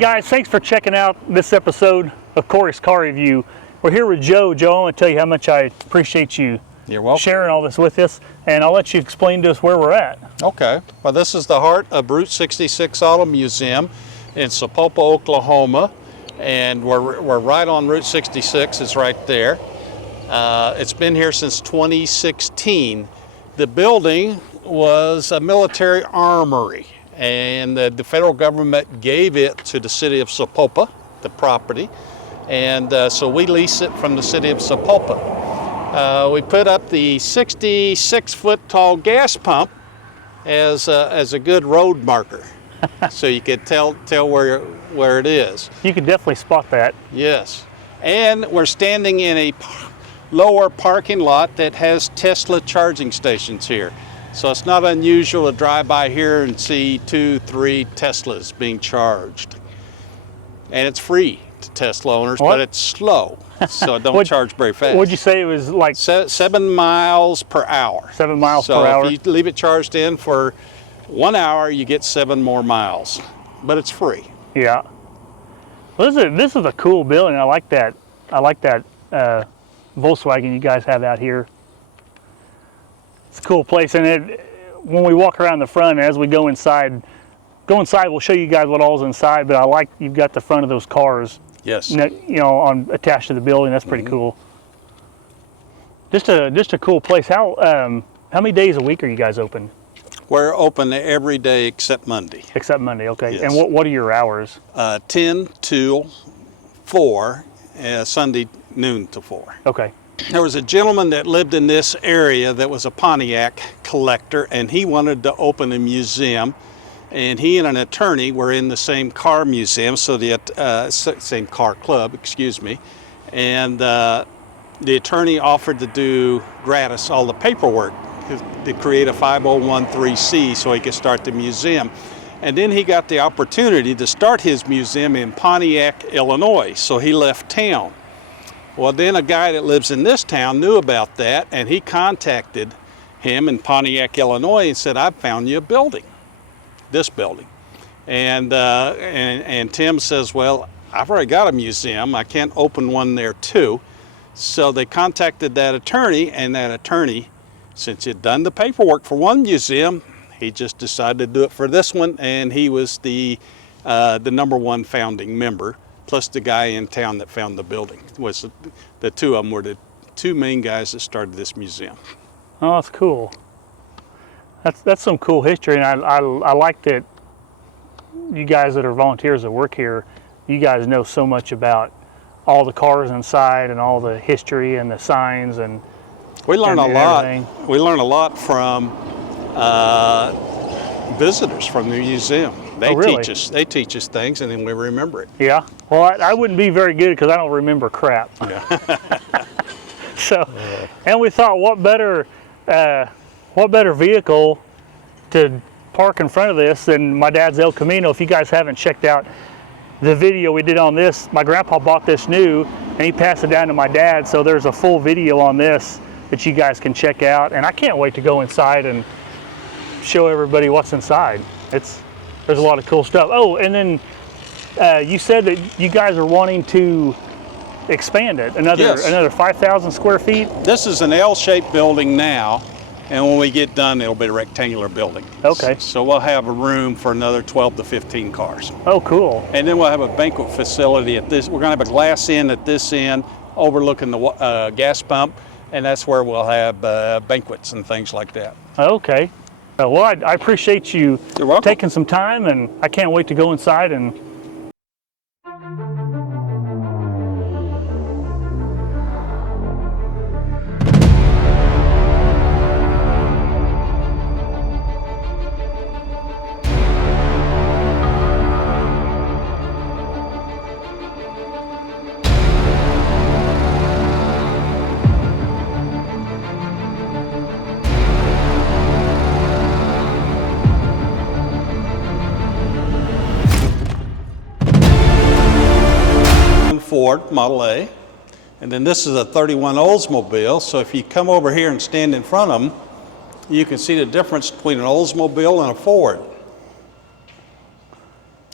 guys, thanks for checking out this episode of Corey's Car Review. We're here with Joe. Joe, I want to tell you how much I appreciate you sharing all this with us, and I'll let you explain to us where we're at. Okay. Well, this is the heart of Route 66 Auto Museum in Sapulpa, Oklahoma, and we're right on Route 66. It's right there. It's been here since 2016. The building was a military armory, and the federal government gave it to the city of Sapulpa, the property, and so we lease it from the city of Sapulpa. We put up the 66-foot tall gas pump as a good road marker, so you could tell where it is. You can definitely spot that. Yes, and we're standing in a lower parking lot that has Tesla charging stations here. So it's not unusual to drive by here and see 2-3 Teslas being charged. And it's free to Tesla owners, but it's slow, so it don't charge very fast. What'd you say it was like? 7 miles per hour. 7 miles per hour. So if you leave it charged in for 1 hour, you get 7 more miles, but it's free. Yeah. Well, this is a cool building. I like that. Volkswagen you guys have out here. It's a cool place, and when we walk around the front, as we go inside, we'll show you guys what all's inside. But I like you've got the front of those cars. Yes. Attached to the building. That's pretty cool. Just a cool place. How many days a week are you guys open? We're open every day except Monday. Except Monday, okay. Yes. And what are your hours? 10 to 4, Sunday noon to 4. Okay. There was a gentleman that lived in this area that was a Pontiac collector, and he wanted to open a museum, and he and an attorney were in the same car museum, so the same car club, excuse me, and the attorney offered to do gratis all the paperwork to create a 501(c) so he could start the museum. And then he got the opportunity to start his museum in Pontiac, Illinois, so he left town. Well, then a guy that lives in this town knew about that, and he contacted him in Pontiac, Illinois, and said, "I've found you a building, this building." And Tim says, "Well, I've already got a museum. I can't open one there too." So they contacted that attorney, and that attorney, since he'd done the paperwork for one museum, he just decided to do it for this one, and he was the #1 founding member. Plus the guy in town that found the building. The two of them were the two main guys that started this museum. Oh, that's cool. That's some cool history, and I like that you guys that are volunteers that work here, you guys know so much about all the cars inside and all the history and the signs and. We learn a lot. Everything. We learn a lot from visitors from the museum. They teach us things, and then we remember it. Yeah. Well, I wouldn't be very good because I don't remember crap. Yeah. So, and we thought, what better vehicle to park in front of this than my dad's El Camino? If you guys haven't checked out the video we did on this, my grandpa bought this new, and he passed it down to my dad. So there's a full video on this that you guys can check out, and I can't wait to go inside and show everybody what's inside. There's a lot of cool stuff. Oh, and then you said that you guys are wanting to expand it another 5,000 square feet. This is an L-shaped building now, and when we get done, it'll be a rectangular building. Okay. So we'll have a room for another 12 to 15 cars. Oh, cool. And then we'll have a banquet facility at this. We're going to have a glass end at this end, overlooking the gas pump, and that's where we'll have banquets and things like that. Okay. Well, I appreciate you taking some time, and I can't wait to go inside and. Ford Model A, and then this is a 31 Oldsmobile. So if you come over here and stand in front of them, you can see the difference between an Oldsmobile and a Ford.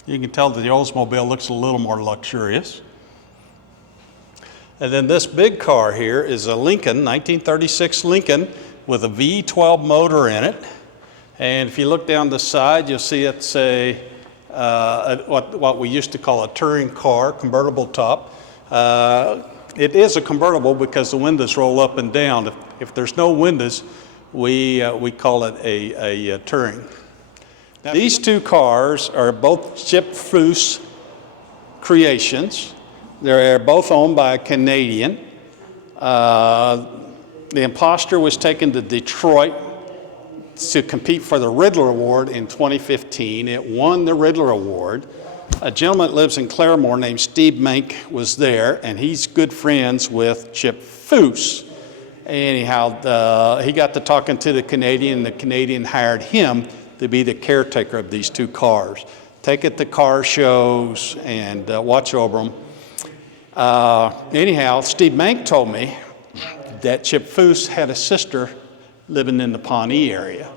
You can tell that the Oldsmobile looks a little more luxurious. And then this big car here is a Lincoln, 1936 Lincoln, with a V12 motor in it. And if you look down the side, you'll see it's what we used to call a touring car, convertible top. It is a convertible because the windows roll up and down. If there's no windows, we call it a touring. Now, these two cars are both Chip Foose creations. They're both owned by a Canadian. The Imposter was taken to Detroit to compete for the Riddler Award in 2015. It won the Riddler Award. A gentleman that lives in Claremore named Steve Mank was there, and he's good friends with Chip Foose. Anyhow, he got to talking to the Canadian. The Canadian hired him to be the caretaker of these two cars. Take it to car shows and watch over them. Anyhow, Steve Mank told me that Chip Foose had a sister living in the Pawnee area.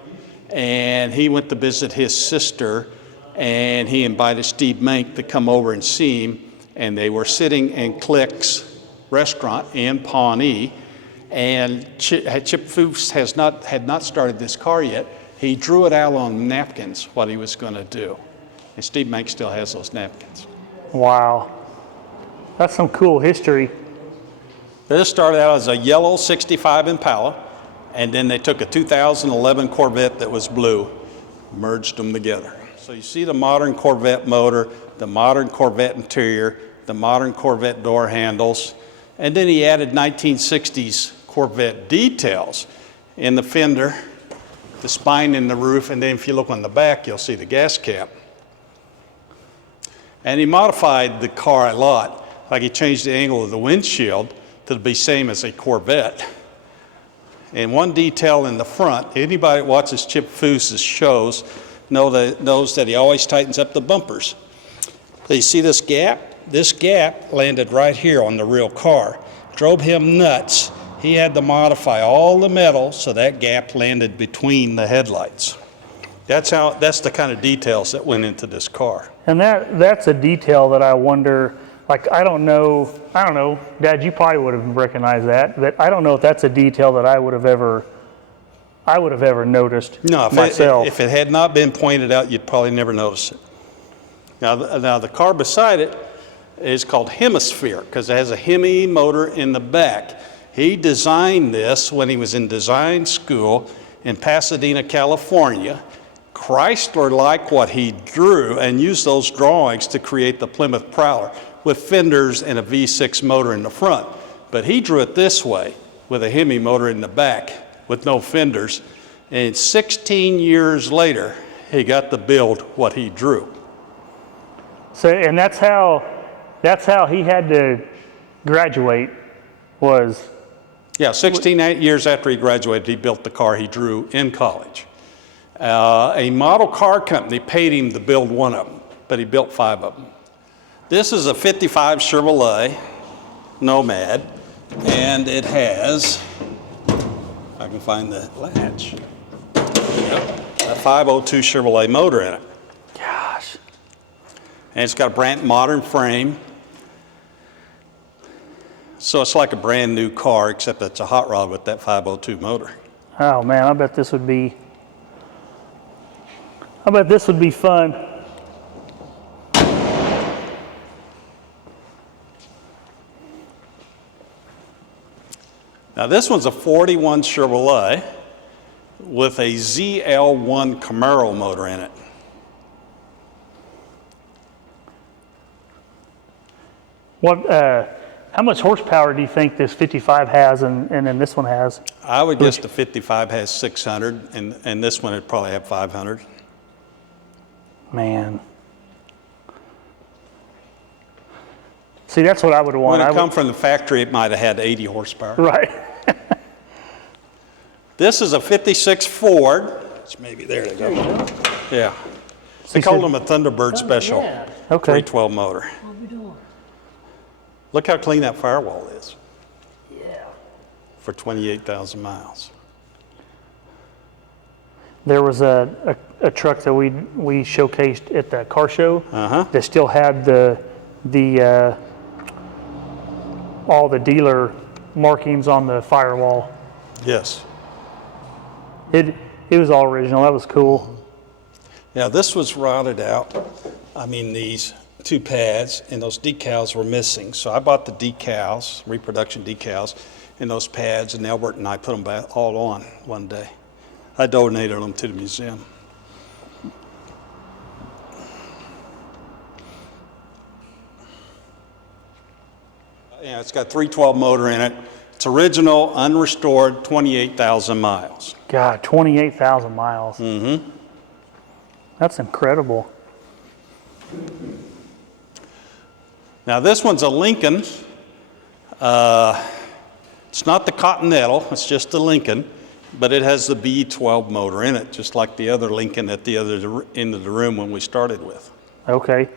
And he went to visit his sister, and he invited Steve Mank to come over and see him. And they were sitting in Click's restaurant in Pawnee. And Chip Foose had not started this car yet. He drew it out on napkins, what he was going to do. And Steve Mank still has those napkins. Wow. That's some cool history. This started out as a yellow 65 Impala, and then they took a 2011 Corvette that was blue, merged them together. So you see the modern Corvette motor, the modern Corvette interior, the modern Corvette door handles, and then he added 1960s Corvette details in the fender, the spine in the roof, and then if you look on the back, you'll see the gas cap. And he modified the car a lot. Like he changed the angle of the windshield to be same as a Corvette. And one detail in the front, anybody that watches Chip Foose's shows knows that he always tightens up the bumpers. So you see this gap? This gap landed right here on the real car. Drove him nuts. He had to modify all the metal so that gap landed between the headlights. That's the kind of details that went into this car. And that's a detail that I wonder, like, I don't know, Dad, you probably would have recognized that, but I don't know if that's a detail that I would have ever noticed myself. If it had not been pointed out, you'd probably never notice it. Now the car beside it is called Hemisphere because it has a Hemi motor in the back. He designed this when he was in design school in Pasadena, California. Chrysler liked what he drew and used those drawings to create the Plymouth Prowler with fenders and a V6 motor in the front. But he drew it this way with a Hemi motor in the back with no fenders. And 16 years later, he got to build what he drew. So, and that's how he had to graduate was. Yeah, 16 years after he graduated, he built the car he drew in college. A model car company paid him to build one of them, but he built 5 of them. This is a 55 Chevrolet Nomad, and it has, if I can find the latch, a 502 Chevrolet motor in it. Gosh. And it's got a brand modern frame. So it's like a brand new car, except it's a hot rod with that 502 motor. Oh man, I bet this would be fun. Now this one's a 41 Chevrolet with a ZL1 Camaro motor in it. How much horsepower do you think this 55 has and then this one has? I would guess the 55 has 600 and this one would probably have 500. Man. See, that's what I would want. When it come from the factory, it might have had 80 horsepower. Right. This is a 56 Ford. It's maybe there to go. Yeah. They called them a Thunderbird Special. Okay. 312 motor. What are we doing? Look how clean that firewall is Yeah. for 28,000 miles. there was a truck that we showcased at the car show that still had the all the dealer markings on the firewall. Yes. It was all original. That was cool. Yeah, this was routed out. I mean, these two pads and those decals were missing. So I bought the decals, reproduction decals, and those pads, and Albert and I put them back all on one day. I donated them to the museum. Yeah, it's got 312 motor in it. It's original, unrestored, 28,000 miles. God, 28,000 miles. Mm-hmm. That's incredible. Now this one's a Lincoln. It's not the Continental, it's just a Lincoln, but it has the B12 motor in it, just like the other Lincoln at the other end of the room when we started with. Okay.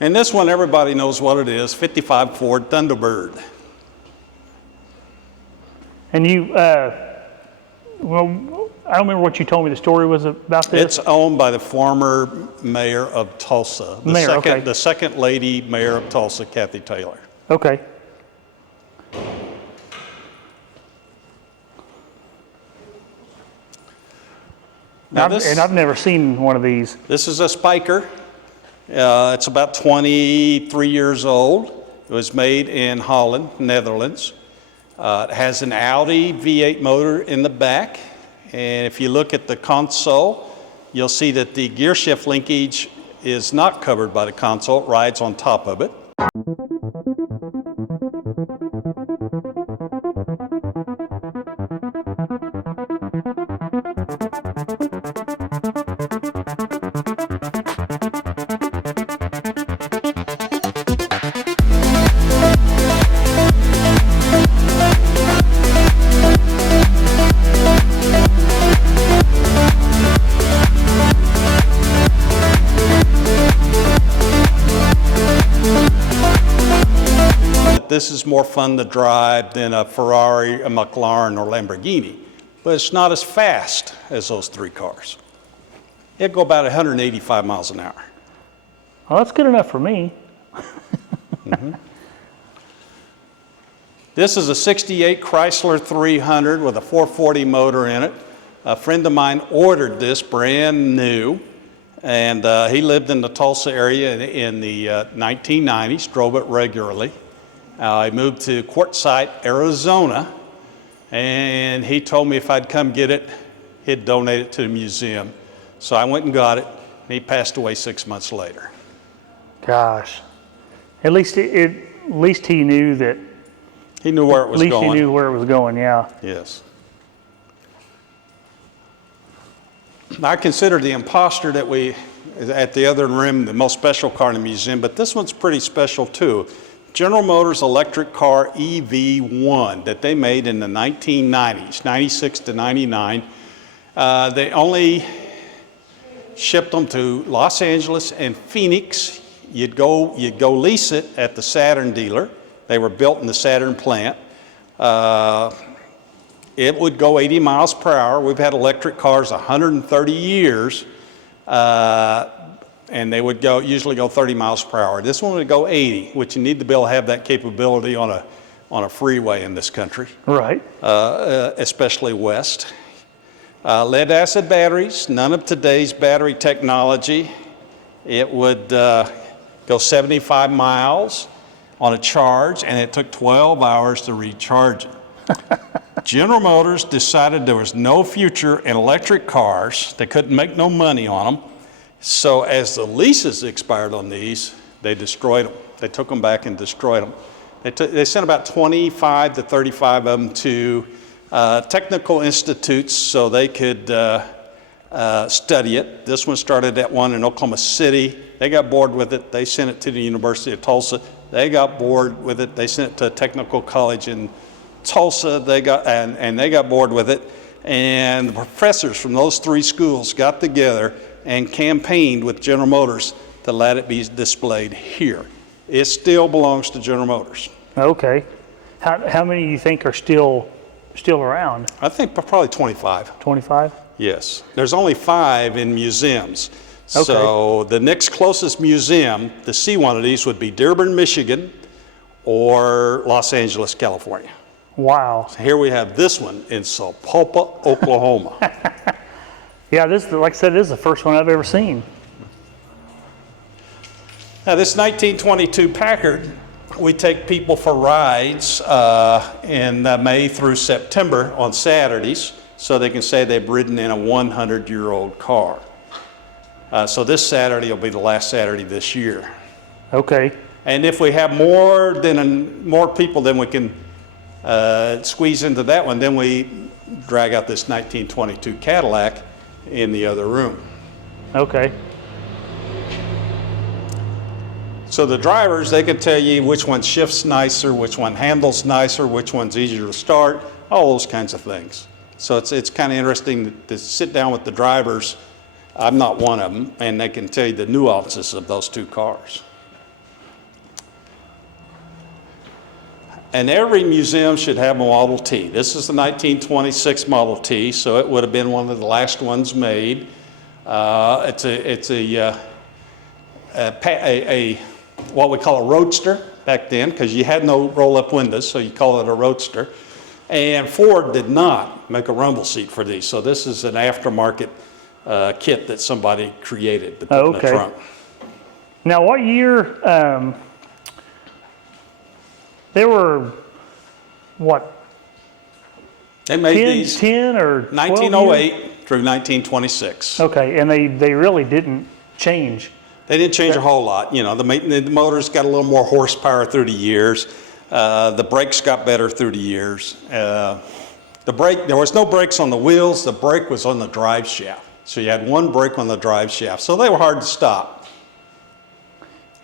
And this one, everybody knows what it is, 55 Ford Thunderbird. And you, well, I don't remember what you told me the story was about this. It's owned by the former mayor of Tulsa, the second lady mayor of Tulsa, Kathy Taylor. Okay. And I've never seen one of these. This is a Spiker. It's about 23 years old. It was made in Holland, Netherlands. It has an Audi V8 motor in the back. And if you look at the console, you'll see that the gear shift linkage is not covered by the console. It rides on top of it. This is more fun to drive than a Ferrari, a McLaren, or Lamborghini, but it's not as fast as those three cars. It'll go about 185 miles an hour. Well, that's good enough for me. Mm-hmm. This is a 68 Chrysler 300 with a 440 motor in it. A friend of mine ordered this brand new, and he lived in the Tulsa area in the 1990s, drove it regularly. I moved to Quartzsite, Arizona, and he told me if I'd come get it, he'd donate it to the museum. So I went and got it, and he passed away 6 months later. Gosh. At least he knew that. He knew where it was going. At least he knew where it was going, yeah. Yes. I consider the Imposter that we, at the other rim, the most special car in the museum, but this one's pretty special too. General Motors electric car EV1 that they made in the 1990s, 96 to 99. They only shipped them to Los Angeles and Phoenix. You'd go lease it at the Saturn dealer. They were built in the Saturn plant. It would go 80 miles per hour. We've had electric cars 130 years. And they would usually go 30 miles per hour. This one would go 80, which you need to be able to have that capability on a freeway in this country. Right. Especially west. Lead acid batteries, none of today's battery technology. It would go 75 miles on a charge, and it took 12 hours to recharge it. General Motors decided there was no future in electric cars. They couldn't make no money on them. So as the leases expired on these, they destroyed them. They took them back and destroyed them. They sent about 25 to 35 of them to technical institutes so they could study it. This one started at one in Oklahoma City. They got bored with it. They sent it to the University of Tulsa. They got bored with it. They sent it to a technical college in Tulsa. They got bored with it. And the professors from those three schools got together and campaigned with General Motors to let it be displayed here. It still belongs to General Motors. Okay. How many do you think are still around? I think probably 25. 25? Yes. There's only 5 in museums. So the next closest museum to see one of these would be Dearborn, Michigan, or Los Angeles, California. Wow. Here we have this one in Sapulpa, Oklahoma. Yeah, this, like I said, this is the first one I've ever seen. Now this 1922 Packard, we take people for rides in May through September on Saturdays, so they can say they've ridden in a 100-year-old car. So this Saturday will be the last Saturday this year. Okay. And if we have more people than we can squeeze into that one, then we drag out this 1922 Cadillac in the other room. Okay. So the drivers, they can tell you which one shifts nicer, which one handles nicer, which one's easier to start, all those kinds of things. So it's kind of interesting to sit down with the drivers. I'm not one of them, and they can tell you the nuances of those two cars. And every museum should have a Model T. This is the 1926 Model T, so it would have been one of the last ones made. It's what we call a roadster back then, because you had no roll-up windows, so you call it a roadster. And Ford did not make a rumble seat for these, so this is an aftermarket kit that somebody created to put in the trunk. Now, what year? They were what? They made 10, these 10 or 1908 through 1926. Okay, and they really didn't change. They didn't change a whole lot. You know, the motors got a little more horsepower through the years. The brakes got better through the years. There was no brakes on the wheels. The brake was on the drive shaft. So you had one brake on the drive shaft. So they were hard to stop.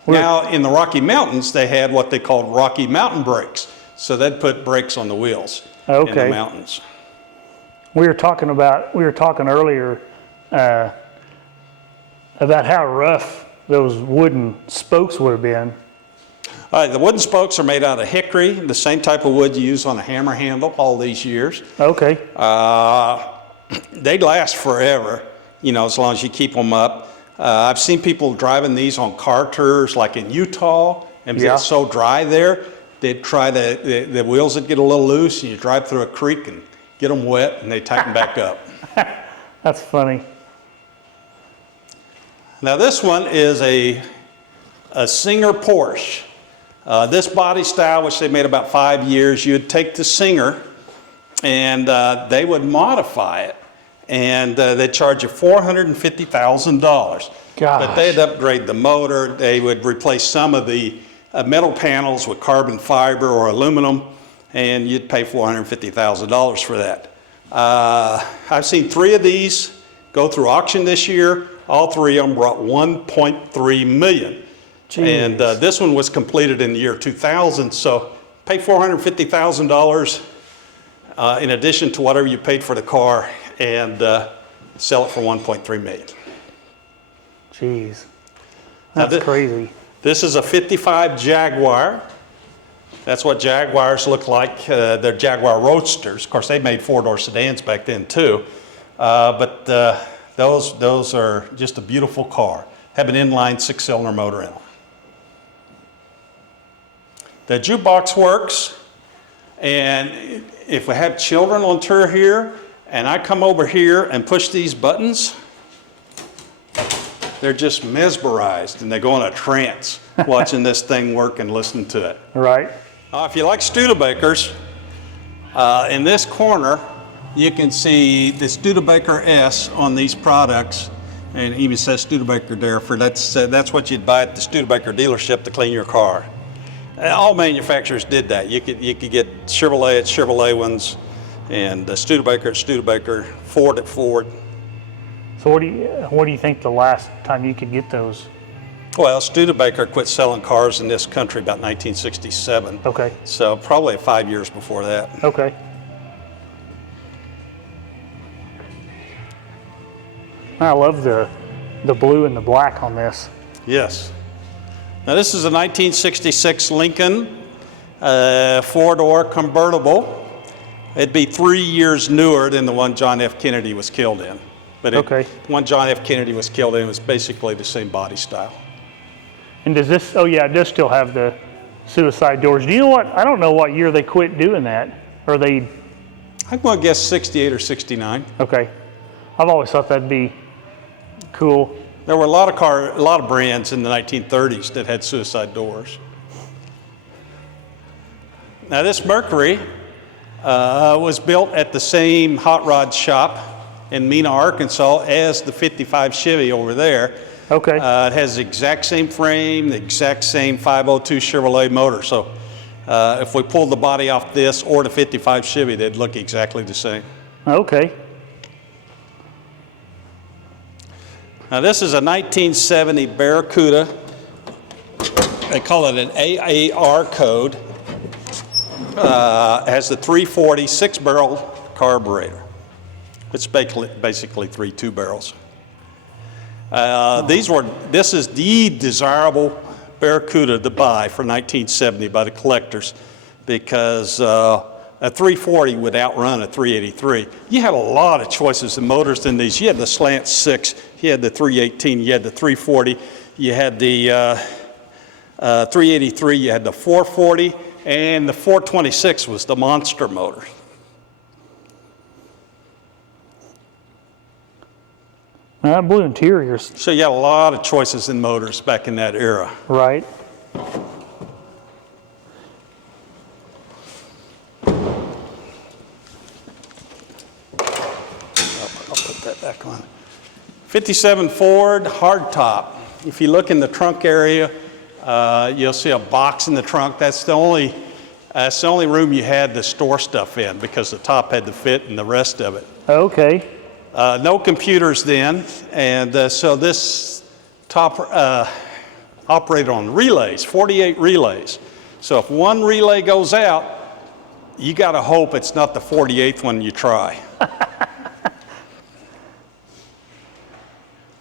Now, in the Rocky Mountains, they had what they called Rocky Mountain brakes. So they'd put brakes on the wheels in the mountains. We were talking earlier about how rough those wooden spokes would have been. The wooden spokes are made out of hickory, the same type of wood you use on a hammer handle all these years. Okay. They'd last forever, you know, as long as you keep them up. I've seen people driving these on car tours, like in Utah, and because it's so dry there, they'd try the wheels would get a little loose, and you drive through a creek and get them wet, and they tighten back up. That's funny. Now this one is a Singer Porsche. This body style, which they made about 5 years, you'd take the Singer, and they would modify it. And they'd charge you $450,000. But they'd upgrade the motor. They would replace some of the metal panels with carbon fiber or aluminum, and you'd pay $450,000 for that. I've seen 3 of these go through auction this year. All 3 of them brought $1.3 million. Jeez. And this one was completed in the year 2000, so pay $450,000 in addition to whatever you paid for the car, and sell it for $1.3 million. Jeez, that's crazy. This is a 55 Jaguar. That's what Jaguars look like. They're Jaguar Roadsters. Of course, they made 4-door sedans back then too. But those are just a beautiful car. Have an inline 6-cylinder motor in them. The jukebox works, and if we have children on tour here, and I come over here and push these buttons, they're just mesmerized, and they go in a trance watching this thing work and listening to it. Right. If you like Studebakers, in this corner, you can see the Studebaker S on these products, and it even says Studebaker there. That's what you'd buy at the Studebaker dealership to clean your car. All manufacturers did that. You could get Chevrolet at Chevrolet ones, and Studebaker at Studebaker, Ford at Ford. So what do you think the last time you could get those? Well, Studebaker quit selling cars in this country about 1967. Okay. So probably 5 years before that. Okay. I love the blue and the black on this. Yes. Now this is a 1966 Lincoln four-door convertible. It'd be 3 years newer than the one John F. Kennedy was killed in. But Okay. one John F. Kennedy was killed in was basically the same body style. And does this, oh yeah, it does still have the suicide doors. Do you know what, I don't know what year they quit doing that. Or they, I'm going to guess 68 or 69. okay. I've always thought that'd be cool. There were a lot of brands in the 1930s that had suicide doors. Now this Mercury was built at the same hot rod shop in Mena, Arkansas as the 55 Chevy over there. Okay. It has the exact same frame, the exact same 502 Chevrolet motor. So if we pulled the body off this or the 55 Chevy, they'd look exactly the same. Okay. Now this is a 1970 Barracuda. They call it an AAR code. It has the 340 6-barrel carburetor. It's basically 3 2-barrels. This is the desirable Barracuda to buy for 1970 by the collectors because a 340 would outrun a 383. You had a lot of choices in motors in these. You had the Slant 6, you had the 318, you had the 340, you had the 383, you had the 440, and the 426 was the monster motor. Blue interiors. So you had a lot of choices in motors back in that era. Right. I'll put that back on. 57 Ford hardtop. If you look in the trunk area, you'll see a box in the trunk. That's the only room you had to store stuff in because the top had to fit and the rest of it. Okay. No computers then, and so this top operated on relays, 48 relays. So if one relay goes out, you got to hope it's not the 48th one you try.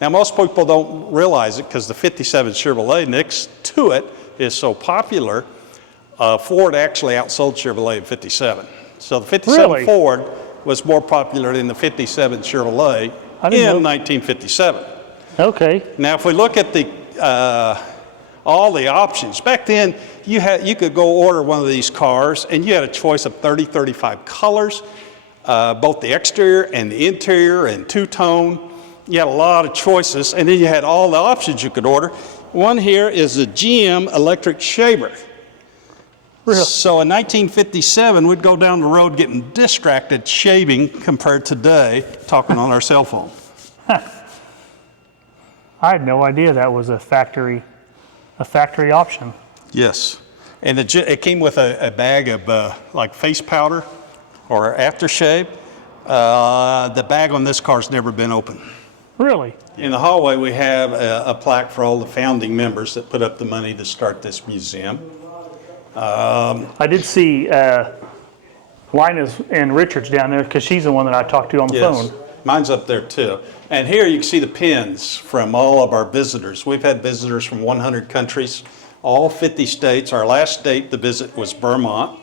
Now most people don't realize it because the 57 Chevrolet next to it is so popular. Ford actually outsold Chevrolet in 57. So the 57 Really? Ford was more popular than the 57 Chevrolet in 1957. Okay. Now if we look at the all the options, back then you could go order one of these cars and you had a choice of 30, 35 colors, both the exterior and the interior and two-tone. You had a lot of choices, and then you had all the options you could order. One here is a GM electric shaver. Really? So in 1957, we'd go down the road getting distracted shaving compared to today, talking on our cell phone. I had no idea that was a factory option. Yes. And it came with a bag of like face powder or aftershave. The bag on this car's never been opened. Really? In the hallway, we have a plaque for all the founding members that put up the money to start this museum. I did see Lina's and Richard's down there because she's the one that I talked to on the phone. Mine's up there too. And here you can see the pins from all of our visitors. We've had visitors from 100 countries, all 50 states. Our last state to visit was Vermont.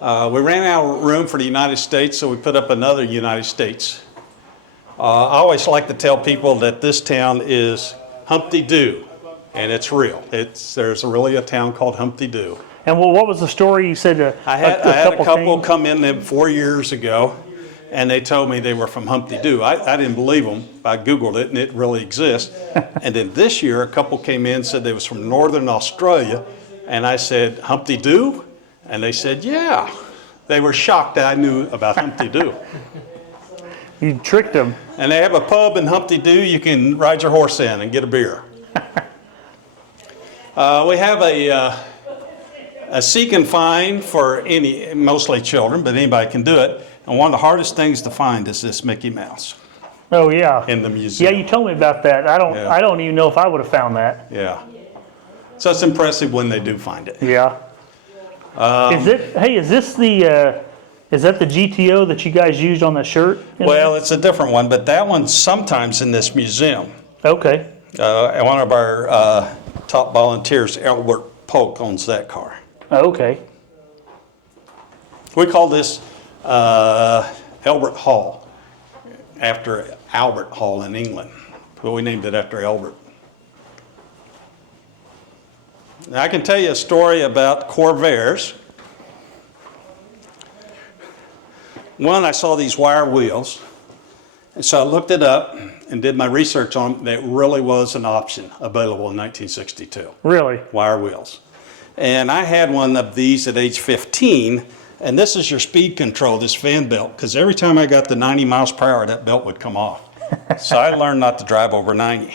We ran out of room for the United States, so we put up another United States. I always like to tell people that this town is Humpty Doo, and it's real. There's really a town called Humpty Doo. And what was the story you said? I had a couple came? come in there 4 years ago, and they told me they were from Humpty Doo. I didn't believe them. I Googled it, and it really exists. And then this year, a couple came in and said they was from Northern Australia, and I said, Humpty Doo? And they said, yeah. They were shocked that I knew about Humpty Doo. You tricked them. And they have a pub in Humpty Doo you can ride your horse in and get a beer. We have a seek and find for mostly children, but anybody can do it. And one of the hardest things to find is this Mickey Mouse Oh yeah. in the museum. Yeah, you told me about that. I Yeah. don't even know if I would have found that. Yeah. So it's impressive when they do find it. Yeah. Is that the GTO that you guys used on that shirt? Well, it's a different one, but that one's sometimes in this museum. Okay. And one of our top volunteers, Albert Polk, owns that car. Oh, okay. We call this Albert Hall, after Albert Hall in England. But we named it after Albert. Now, I can tell you a story about Corvairs. One, I saw these wire wheels, and so I looked it up and did my research on them. That really was an option available in 1962. Really? Wire wheels. And I had one of these at age 15, and this is your speed control, this fan belt, because every time I got to 90 miles per hour, that belt would come off. So I learned not to drive over 90.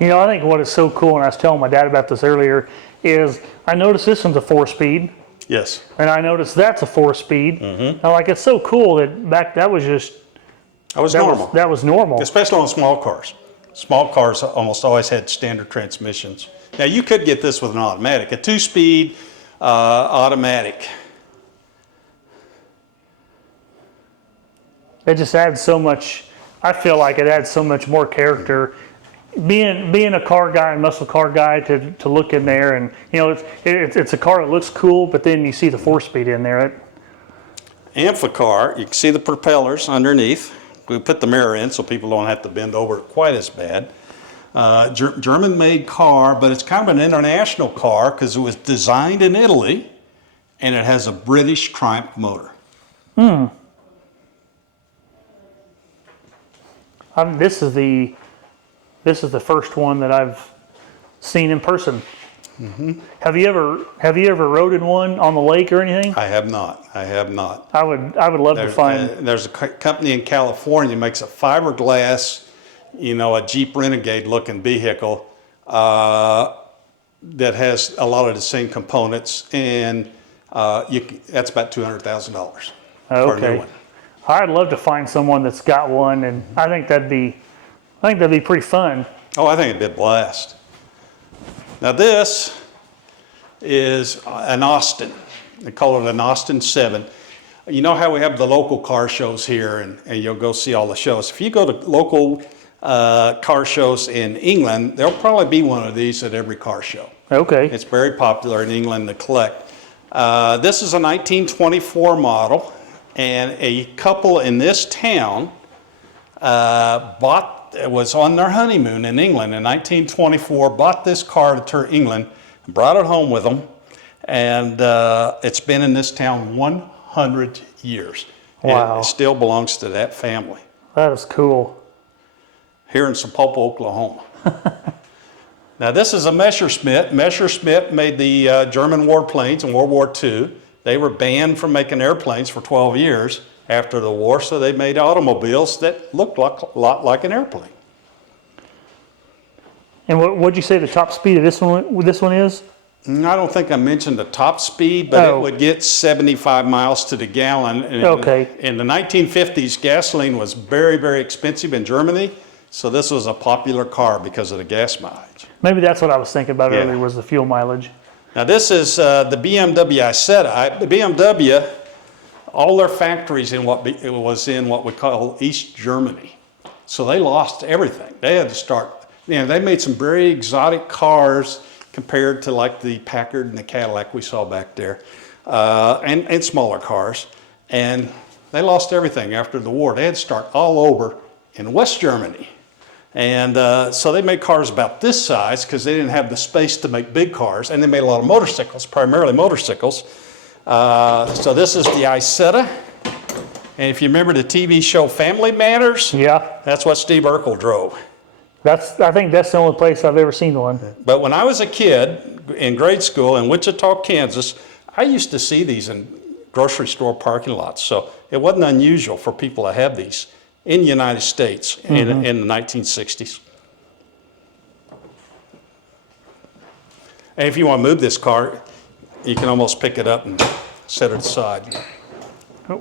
You know, I think what is so cool, and I was telling my dad about this earlier, is I noticed this one's a 4-speed, Yes. and I noticed that's a 4-speed. Mm-hmm. And like, it's so cool that that was just, That was normal. that was normal. Especially on small cars. Small cars almost always had standard transmissions. Now, you could get this with an automatic, a 2-speed automatic. It just adds so much, I feel like it adds so much more character. Being a car guy, a muscle car guy, to look in there, and you know, it's a car that looks cool, but then you see the 4-speed in there. Amphicar, you can see the propellers underneath. We put the mirror in so people don't have to bend over quite as bad. German-made car, but it's kind of an international car because it was designed in Italy, and it has a British Triumph motor. This is the first one that I've seen in person. Mm-hmm. Have you ever rode in one on the lake or anything? I have not. I would love to find. There's a company in California that makes a fiberglass, a Jeep Renegade looking vehicle that has a lot of the same components, and that's about $200,000 for a new one. I'd love to find someone that's got one, and I think that'd be pretty fun. Oh, I think it'd be a blast. Now this is an Austin. They call it an Austin 7. You know how we have the local car shows here, and you'll go see all the shows. If you go to local car shows in England, there'll probably be one of these at every car show. Okay. It's very popular in England to collect. This is a 1924 model, and a couple in this town was on their honeymoon in England in 1924, bought this car to tour England, brought it home with them, and it's been in this town 100 years. Wow. It still belongs to that family. That is cool. Here in Sapulpa, Oklahoma. Now this is a Messerschmitt. Messerschmitt made the German warplanes in World War II. They were banned from making airplanes for 12 years after the war, so they made automobiles that looked a lot like an airplane. And what'd you say the top speed of this one is? I don't think I mentioned the top speed, but it would get 75 miles to the gallon. And Okay. In the 1950s, gasoline was very, very expensive in Germany, so this was a popular car because of the gas mileage. Maybe that's what I was thinking about earlier, was the fuel mileage. Now this is the BMW Isetta. The BMW, all their factories it was in what we call East Germany. So they lost everything. They had to start, they made some very exotic cars compared to like the Packard and the Cadillac we saw back there, and smaller cars. And they lost everything after the war. They had to start all over in West Germany. And so they made cars about this size because they didn't have the space to make big cars. And they made a lot of motorcycles, primarily motorcycles. So this is the Isetta. And if you remember the TV show Family Matters, Yeah. that's what Steve Urkel drove. I think that's the only place I've ever seen one. But when I was a kid in grade school in Wichita, Kansas, I used to see these in grocery store parking lots. So it wasn't unusual for people to have these in the United States in the 1960s. And if you want to move this car, you can almost pick it up and set it aside. Oh.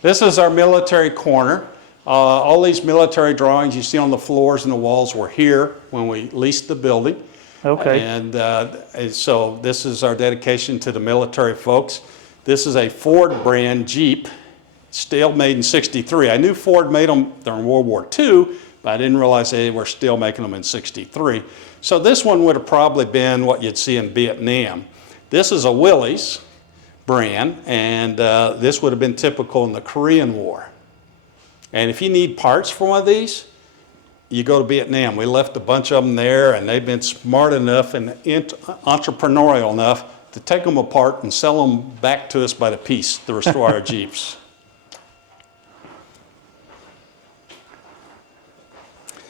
This is our military corner. All these military drawings you see on the floors and the walls were here when we leased the building. Okay. And so this is our dedication to the military folks. This is a Ford brand Jeep, Still made in 63. I knew Ford made them during World War II, but I didn't realize they were still making them in 63. So this one would have probably been what you'd see in Vietnam. This is a Willys brand, and this would have been typical in the Korean War. And if you need parts for one of these, you go to Vietnam. We left a bunch of them there, and they've been smart enough and entrepreneurial enough to take them apart and sell them back to us by the piece to restore our Jeeps.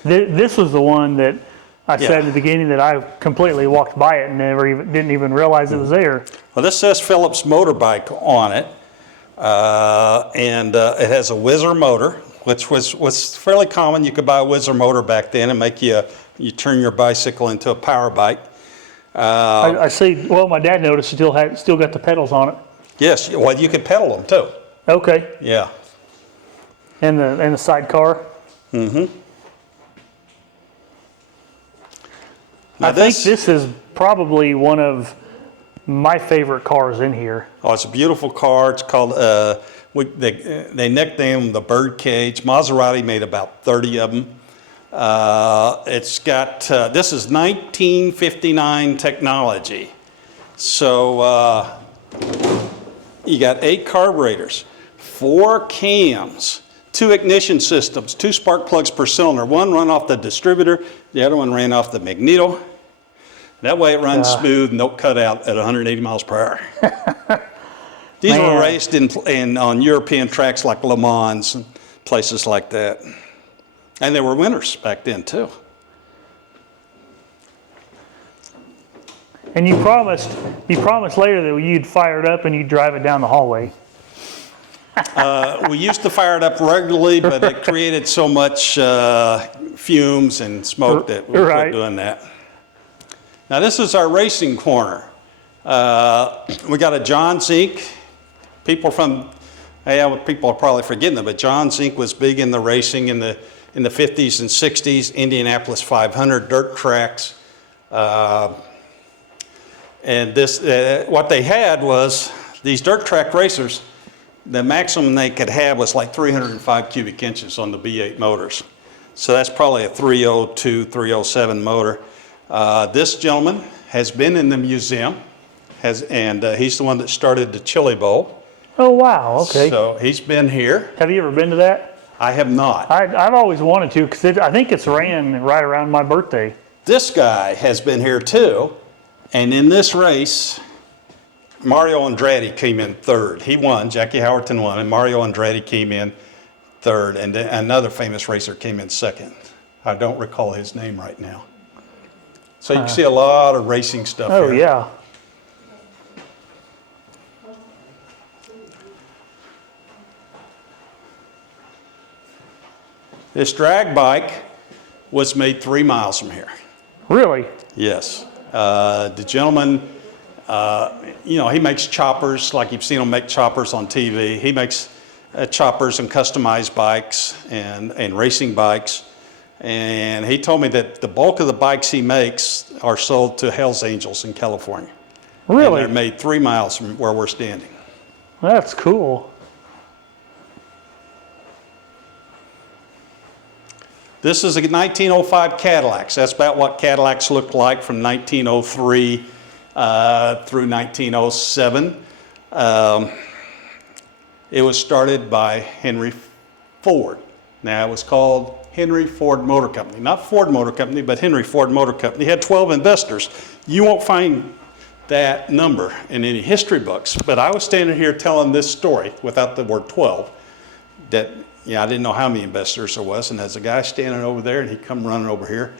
This was the one that I said at the beginning that I completely walked by it and didn't even realize it was there. Well, this says Phillips Motorbike on it, and it has a Whizzer motor, which was fairly common. You could buy a Whizzer motor back then and make you turn your bicycle into a power bike. I see. Well, my dad noticed still got the pedals on it. Yes, well, you could pedal them too. Okay. Yeah. And the sidecar. Mm-hmm. I think this is probably one of my favorite cars in here. Oh, it's a beautiful car. It's called, they nicknamed them the Birdcage. Maserati made about 30 of them. It's got, this is 1959 technology. So you got 8 carburetors, 4 cams, 2 ignition systems, 2 spark plugs per cylinder. One run off the distributor, the other one ran off the magneto. That way it runs smooth, no cutout at 180 miles per hour. These were raced on European tracks like Le Mans and places like that. And they were winners back then too. And you promised later that you'd fire it up and you'd drive it down the hallway. We used to fire it up regularly, but it created so much fumes and smoke that we quit doing that. Now this is our racing corner. We got a John Zink. People are probably forgetting it, but John Zink was big in the racing in the 50s and 60s, Indianapolis 500 dirt tracks. And this, what they had was these dirt track racers, the maximum they could have was like 305 cubic inches on the V8 motors. So that's probably a 302, 307 motor. This gentleman has been in the museum, and he's the one that started the Chili Bowl. Oh, wow, okay. So he's been here. Have you ever been to that? I have not. I've always wanted to, because I think it's ran right around my birthday. This guy has been here too, and in this race, Mario Andretti came in third. He won, Jackie Howerton won, and Mario Andretti came in third, and another famous racer came in second. I don't recall his name right now. So you can see a lot of racing stuff here. Oh, yeah. This drag bike was made 3 miles from here. Really? Yes. The gentleman, he makes choppers, like you've seen him make choppers on TV. He makes choppers and customized bikes and racing bikes. And he told me that the bulk of the bikes he makes are sold to Hell's Angels in California. Really? And they're made 3 miles from where we're standing. That's cool. This is a 1905 Cadillac. That's about what Cadillacs looked like from 1903 through 1907. It was started by Henry Ford. Now it was called Henry Ford Motor Company. Not Ford Motor Company, but Henry Ford Motor Company. He had 12 investors. You won't find that number in any history books, but I was standing here telling this story without the word 12, that I didn't know how many investors there was, and there's a guy standing over there, and he come running over here.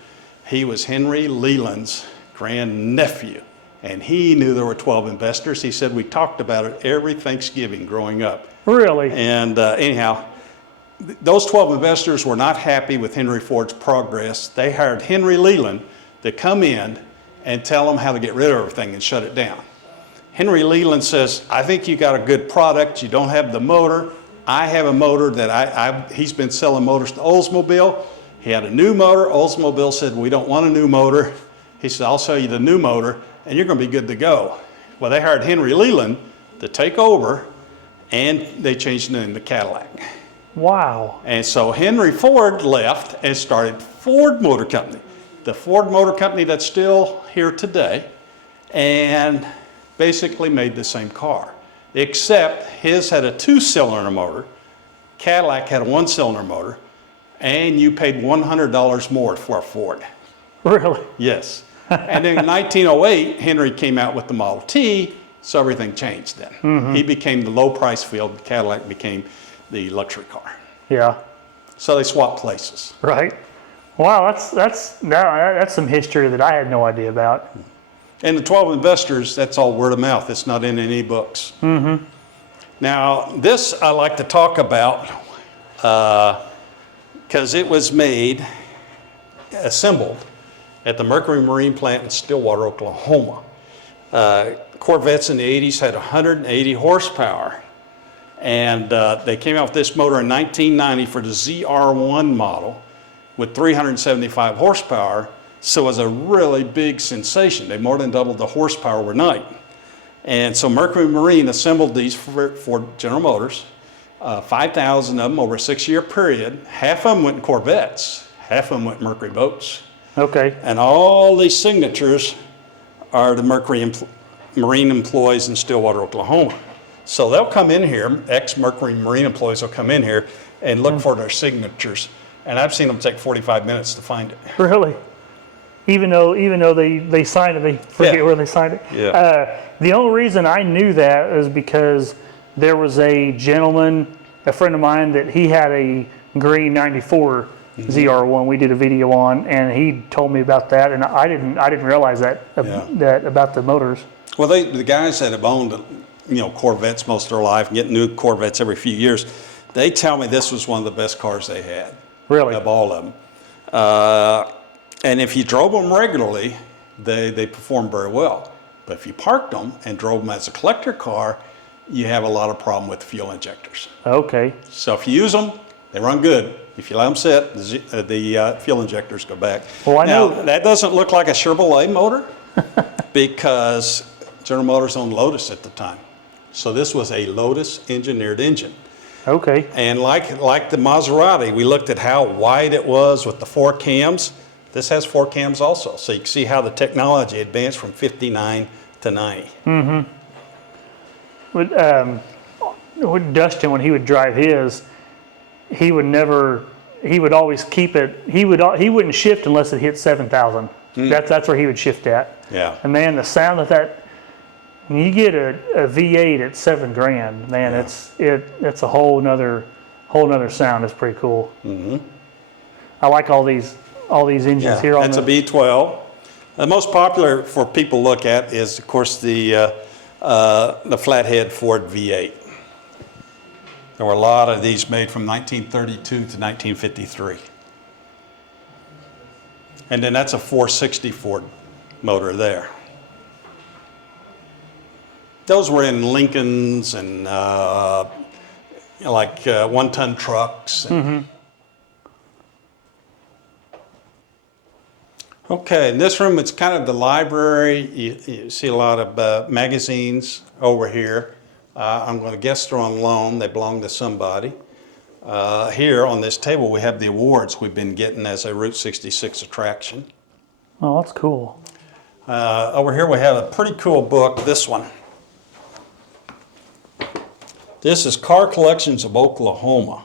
He was Henry Leland's grandnephew, and he knew there were 12 investors. He said we talked about it every Thanksgiving growing up. Really? And anyhow, those 12 investors were not happy with Henry Ford's progress. They hired Henry Leland to come in and tell them how to get rid of everything and shut it down. Henry Leland says, I think you got a good product, you don't have the motor. I have a motor that he's been selling motors to Oldsmobile. He had a new motor. Oldsmobile said, we don't want a new motor. He said, I'll sell you the new motor and you're going to be good to go. Well, they hired Henry Leland to take over and they changed the name to Cadillac. Wow. And so Henry Ford left and started Ford Motor Company, the Ford Motor Company that's still here today, and basically made the same car, except his had a 2-cylinder motor, Cadillac had a 1-cylinder motor, and you paid $100 more for a Ford. Really? Yes. And then in 1908, Henry came out with the Model T, so everything changed then. He became the low price field, Cadillac became the luxury car. Yeah. So they swapped places. Right. Wow, that's some history that I had no idea about. And the 12 investors, that's all word of mouth. It's not in any books. Now, this I like to talk about because it was made, assembled at the Mercury Marine plant in Stillwater, Oklahoma. Corvettes in the 80s had 180 horsepower. And they came out with this motor in 1990 for the ZR1 model with 375 horsepower. So it was a really big sensation. They more than doubled the horsepower overnight. And so Mercury Marine assembled these for General Motors, 5,000 of them over a 6-year period. Half of them went in Corvettes, half of them went in Mercury boats. Okay. And all these signatures are the Mercury Marine employees in Stillwater, Oklahoma. So they'll come in here, ex-Mercury Marine employees will come in here and look for their signatures. And I've seen them take 45 minutes to find it. Really? Even though they signed it, they forget where they signed it? Yeah. The only reason I knew that is because there was a gentleman, a friend of mine, that he had a green 94 ZR1 we did a video on, and he told me about that, and I didn't realize that about the motors. Well, the guys that have owned Corvettes most of their life and get new Corvettes every few years, they tell me this was one of the best cars they had. Really? Of all of them. And if you drove them regularly, they performed very well. But if you parked them and drove them as a collector car, you have a lot of problem with fuel injectors. Okay. So if you use them, they run good. If you let them sit, the fuel injectors go back. Well, I know that doesn't look like a Chevrolet motor because General Motors owned Lotus at the time. So this was a Lotus engineered engine. Okay. And like the Maserati, we looked at how wide it was with the 4 cams. This has 4 cams also. So you can see how the technology advanced from 59 to 90. With Dustin, when he would drive his, he would always keep it, he wouldn't shift unless it hit 7,000. That's where he would shift at. Yeah. And man, the sound of that, when you get a V8 at $7,000, man, it's a whole nother sound. It's pretty cool. I like all these engines here. That's a V12. The most popular for people to look at is, of course, the flathead Ford V8. There were a lot of these made from 1932 to 1953. And then that's a 460 Ford motor there. Those were in Lincolns and like 1-ton trucks. Okay, in this room, it's kind of the library. You see a lot of magazines over here. I'm going to guess they're on loan. They belong to somebody. Here on this table, we have the awards we've been getting as a Route 66 attraction. Oh, that's cool. Over here, we have a pretty cool book, this one. This is Car Collections of Oklahoma.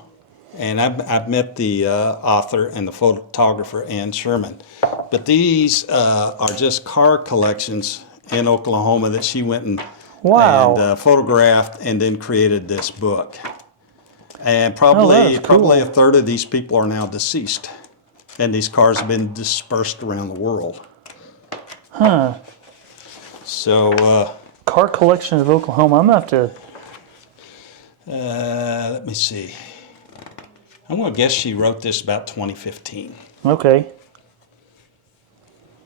And I've met the author and the photographer, Ann Sherman. But these are just car collections in Oklahoma that she went and photographed and then created this book. And probably a third of these people are now deceased. And these cars have been dispersed around the world. Huh. So... Car Collections of Oklahoma. I'm going to have to... let me see. I'm going to guess she wrote this about 2015. Okay.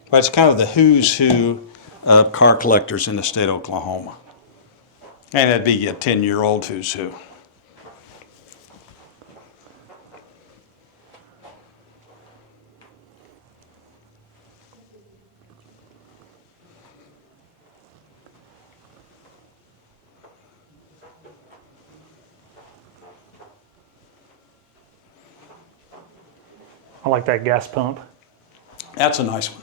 But it's kind of the who's who of car collectors in the state of Oklahoma. And it'd be a 10-year-old who's who. I like that gas pump. That's a nice one.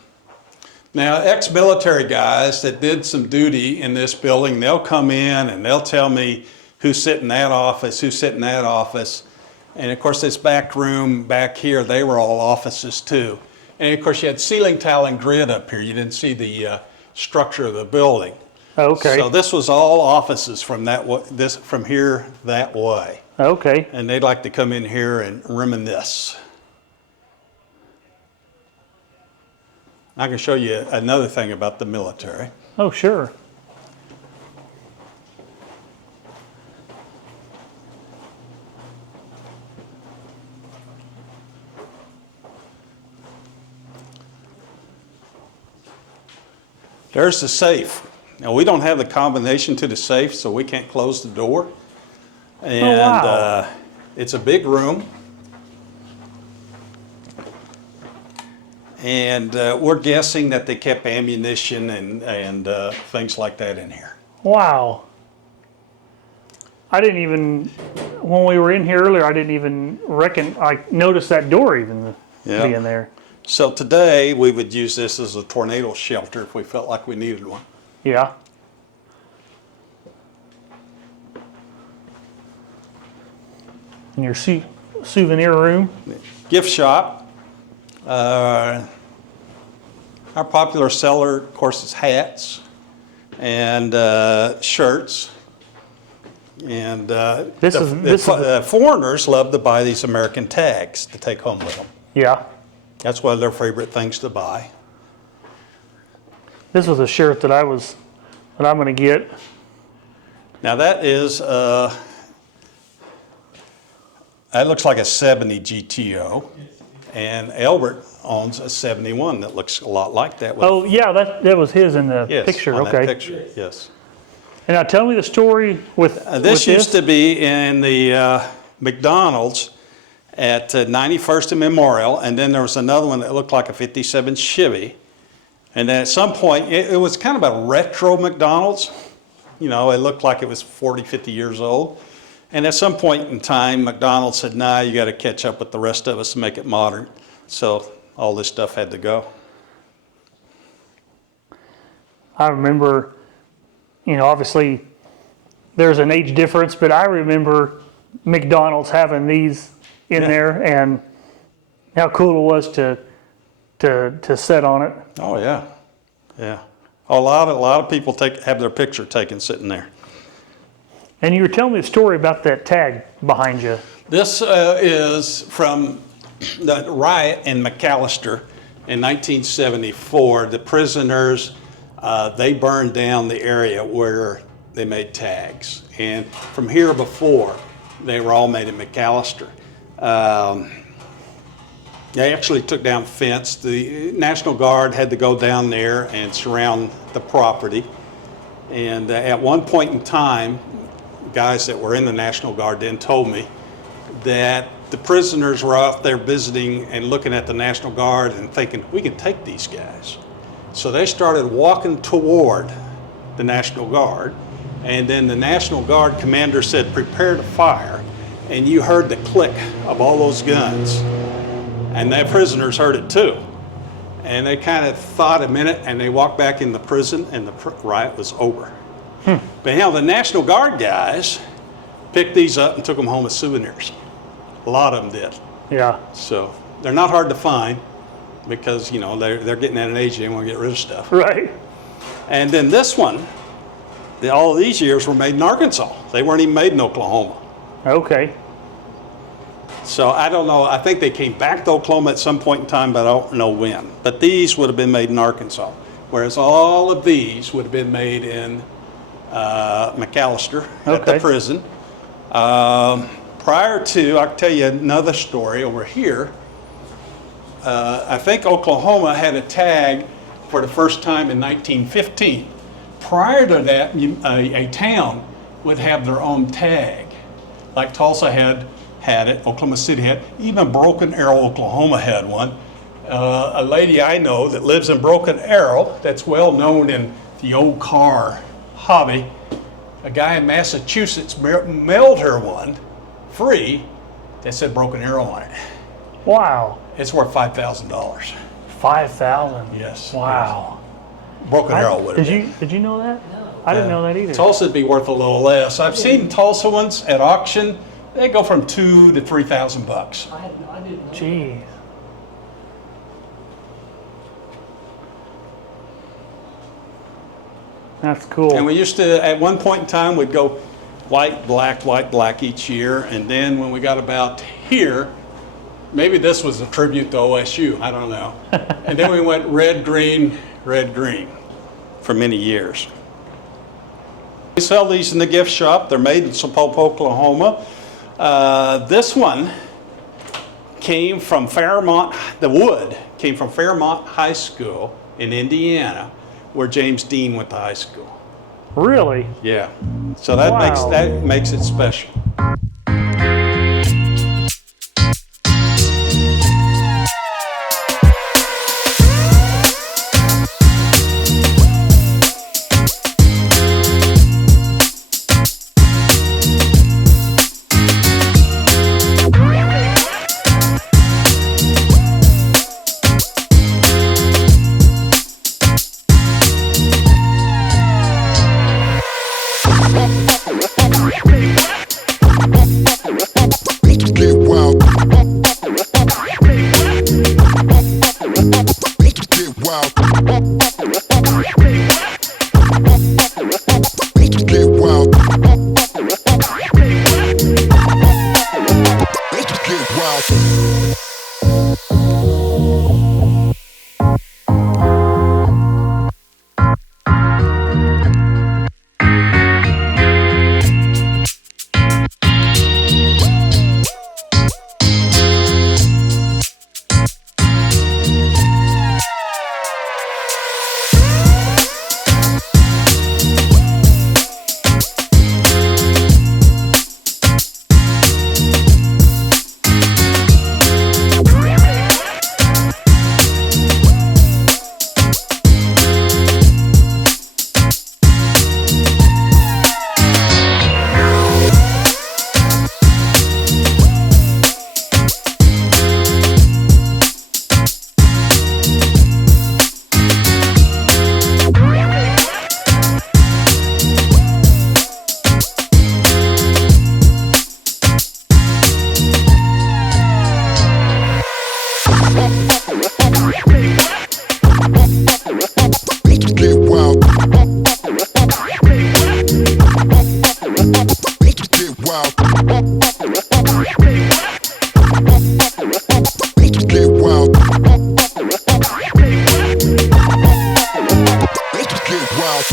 Now, ex-military guys that did some duty in this building, they'll come in and they'll tell me who's sitting in that office, who's sitting in that office. And of course, this back room back here, they were all offices too. And of course, you had ceiling tile and grid up here. You didn't see the structure of the building. Okay. So this was all offices from from here that way. Okay. And they'd like to come in here and reminisce. I can show you another thing about the military. Oh, sure. There's the safe. Now, we don't have the combination to the safe, so we can't close the door. And wow. It's a big room. And we're guessing that they kept ammunition and things like that in here. Wow. I didn't even, when we were in here earlier, I didn't even notice that door even being there. So today we would use this as a tornado shelter if we felt like we needed one. Yeah. And your souvenir room. Gift shop. Our popular seller, of course, is hats and shirts. And foreigners love to buy these American tags to take home with them. Yeah. That's one of their favorite things to buy. This was a shirt that I'm going to get. Now that is, that looks like a 70 GTO, and Albert owns a 71 that looks a lot like that. Oh yeah, that was his in the picture. On okay. that picture, yes. And now tell me the story with this used to be in the McDonald's at 91st and Memorial, and then there was another one that looked like a 57 Chevy. And then at some point, it was kind of a retro McDonald's. You know, it looked like it was 40, 50 years old. And at some point in time, McDonald's said, nah, you got to catch up with the rest of us and make it modern. So all this stuff had to go. I remember, you know, obviously there's an age difference, but I remember McDonald's having these in there, and how cool it was to sit on it. Oh yeah, yeah. A lot of people have their picture taken sitting there. And you were telling me a story about that tag behind you. This is from the riot in McAlester in 1974. The prisoners, they burned down the area where they made tags. And from here before, they were all made in McAlester. They actually took down fence. The National Guard had to go down there and surround the property. And at one point in time, guys that were in the National Guard then told me that the prisoners were out there visiting and looking at the National Guard and thinking, we can take these guys. So they started walking toward the National Guard, and then the National Guard commander said, prepare to fire. And you heard the click of all those guns. And the prisoners heard it too. And they kind of thought a minute, and they walked back in the prison, and the riot was over. But now the National Guard guys picked these up and took them home as souvenirs. A lot of them did. Yeah. So they're not hard to find because, you know, they're getting at an age they want to get rid of stuff. Right. And then this one, all of these years were made in Arkansas. They weren't even made in Oklahoma. Okay. So I don't know. I think they came back to Oklahoma at some point in time, but I don't know when. But these would have been made in Arkansas, whereas all of these would have been made in McAlester at the prison. Prior to, I'll tell you another story over here. I think Oklahoma had a tag for the first time in 1915. Prior to that, a town would have their own tag. Like Tulsa had it, Oklahoma City had, even Broken Arrow, Oklahoma had one. A lady I know that lives in Broken Arrow, that's well known in the old car hobby, a guy in Massachusetts mailed her one free that said Broken Arrow on it. Wow. It's worth $5,000. 5,000. Yes. Wow. Broken Arrow would have been. Did you know that? I didn't know that either. Tulsa would be worth a little less. I've seen Tulsa ones at auction. They go from $2,000 to $3,000. I didn't know. Jeez. That's cool. And we used to, at one point in time, we'd go white, black each year. And then when we got about here, maybe this was a tribute to OSU, I don't know. And then we went red, green for many years. We sell these in the gift shop. They're made in Sapulpa, Oklahoma. This one came from Fairmont, the wood came from Fairmont High School in Indiana, where James Dean went to high school. Really? Yeah. So that Wow. makes it special. Get wild. Get wild. Get wild. Get wild. Get wild. Get wild. Get wild. Get wild.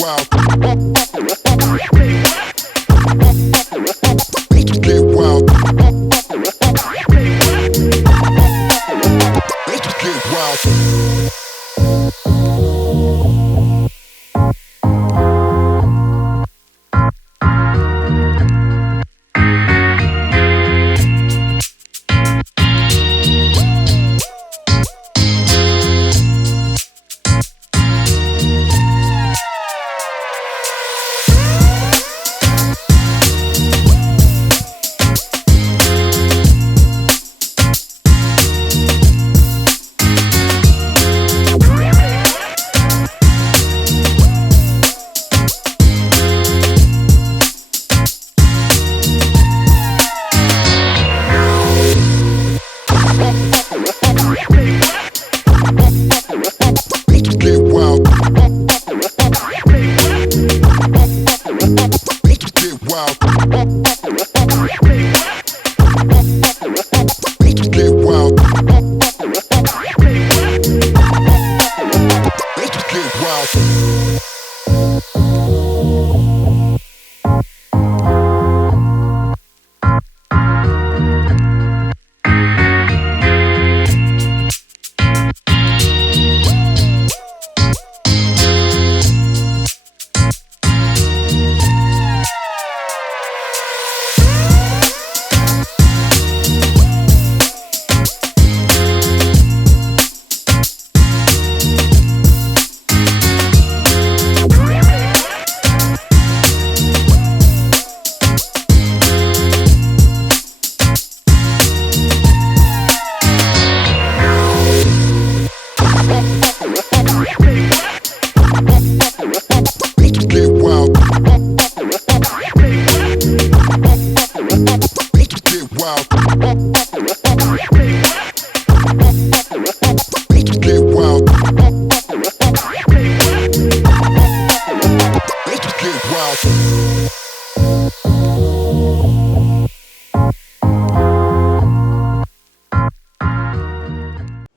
wild. Let's get wild. Let's get wild.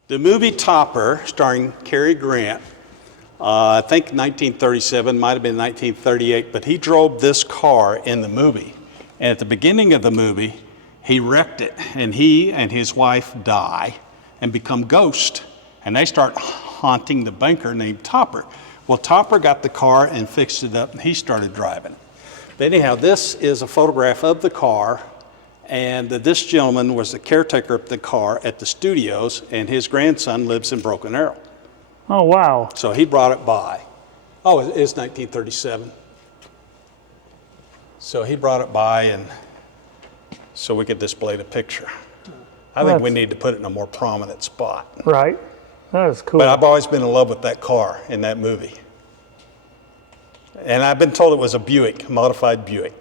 The movie Topper, starring Cary Grant, I think 1937, might have been 1938, but he drove this car in the movie. And at the beginning of the movie, he wrecked it, and he and his wife die and become ghosts. And they start haunting the banker named Topper. Well, Topper got the car and fixed it up, and he started driving it. But anyhow, this is a photograph of the car, and this gentleman was the caretaker of the car at the studios, and his grandson lives in Broken Arrow. Oh, wow. So he brought it by. Oh, it is 1937. So he brought it by, and so we could display the picture. I think we need to put it in a more prominent spot. Right. That is cool. But I've always been in love with that car in that movie. And I've been told it was a Buick, a modified Buick.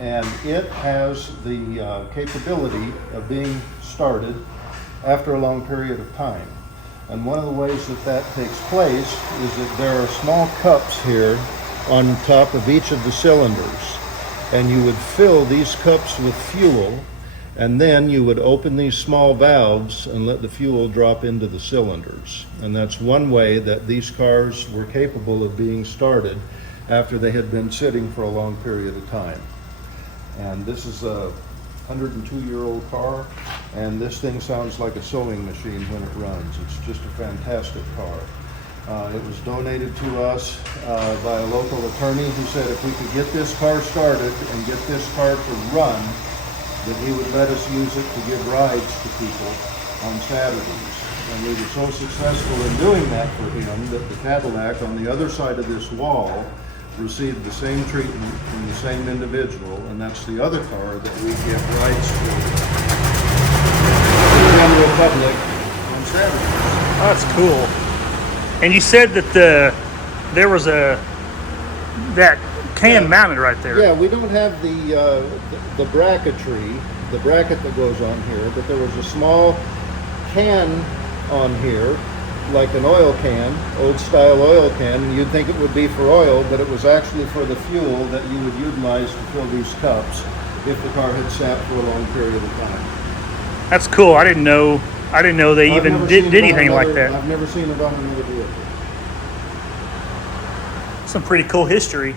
and it has the capability of being started after a long period of time. And one of the ways that that takes place is that there are small cups here on top of each of the cylinders. And you would fill these cups with fuel, and then you would open these small valves and let the fuel drop into the cylinders. And that's one way that these cars were capable of being started after they had been sitting for a long period of time. And this is a 102-year-old car, and this thing sounds like a sewing machine when it runs. It's just a fantastic car. It was donated to us by a local attorney who said if we could get this car started and get this car to run, that he would let us use it to give rides to people on Saturdays. And we were so successful in doing that for him that the Cadillac on the other side of this wall received the same treatment from the same individual, and that's the other car that we get rides to the general public on Saturdays. Oh, that's cool. And you said that there was that can mounted right there. Yeah, we don't have the bracketry, the bracket that goes on here, but there was a small can on here, like an oil can, old style oil can, and you'd think it would be for oil, but it was actually for the fuel that you would utilize to fill these cups if the car had sat for a long period of time. That's cool. I didn't know they I've even never did seen it on anything like another- that. I've never seen it on another vehicle. Some pretty cool history.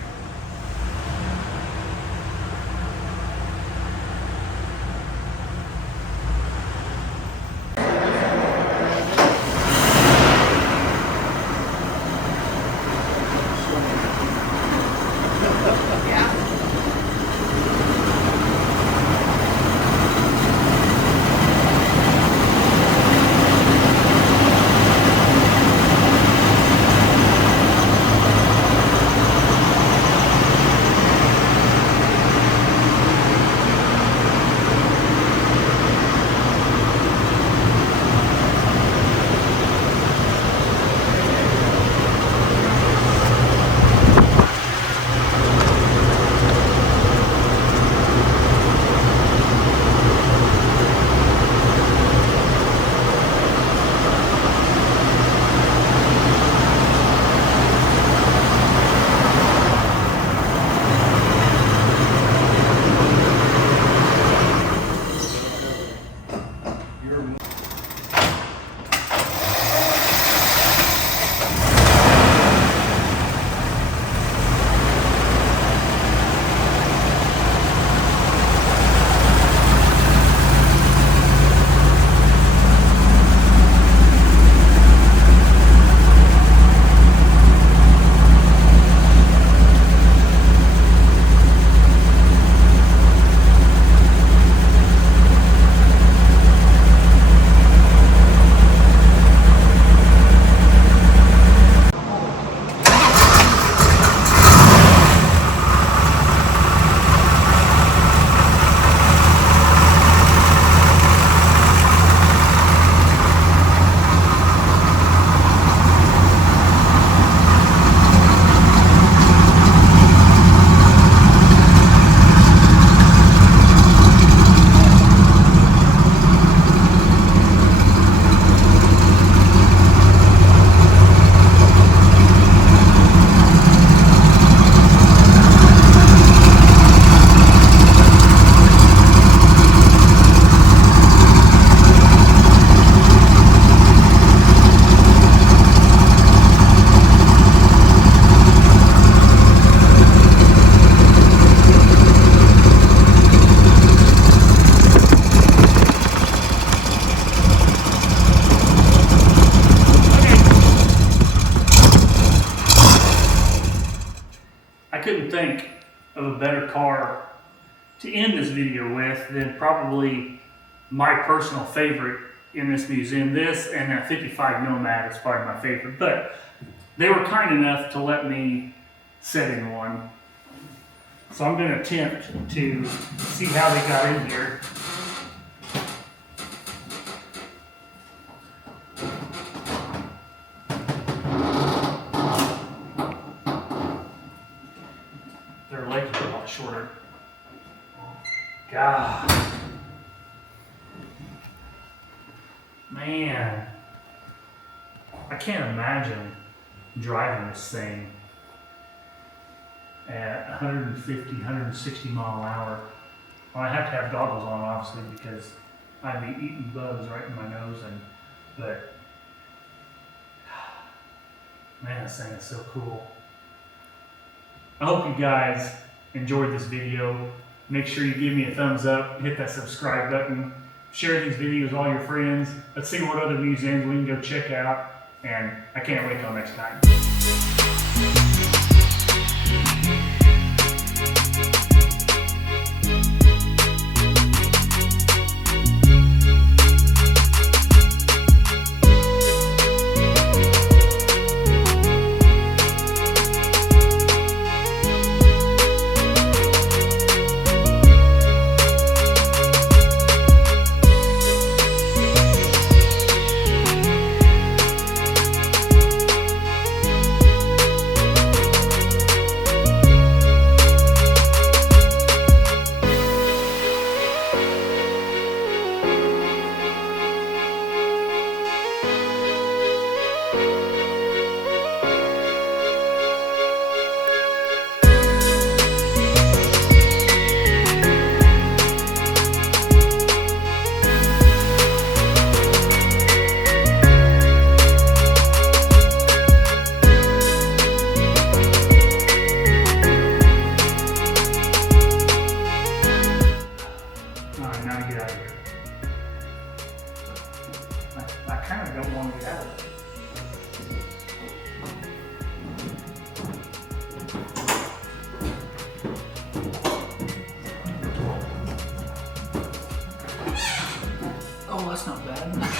I couldn't think of a better car to end this video with than probably my personal favorite in this museum. This and that 55 Nomad is probably my favorite, but they were kind enough to let me sit in one. So I'm going to attempt to see how they got in here. Their legs are a lot shorter. God. Man. I can't imagine driving this thing at 150, 160 mile an hour. Well, I have to have goggles on, obviously, because I'd be eating bugs right in my nose. But man, this thing is so cool. I hope you guys enjoyed this video. Make sure you give me a thumbs up, hit that subscribe button, share these videos with all your friends. Let's see what other museums we can go check out, and I can't wait till next time. Oh, that's not bad.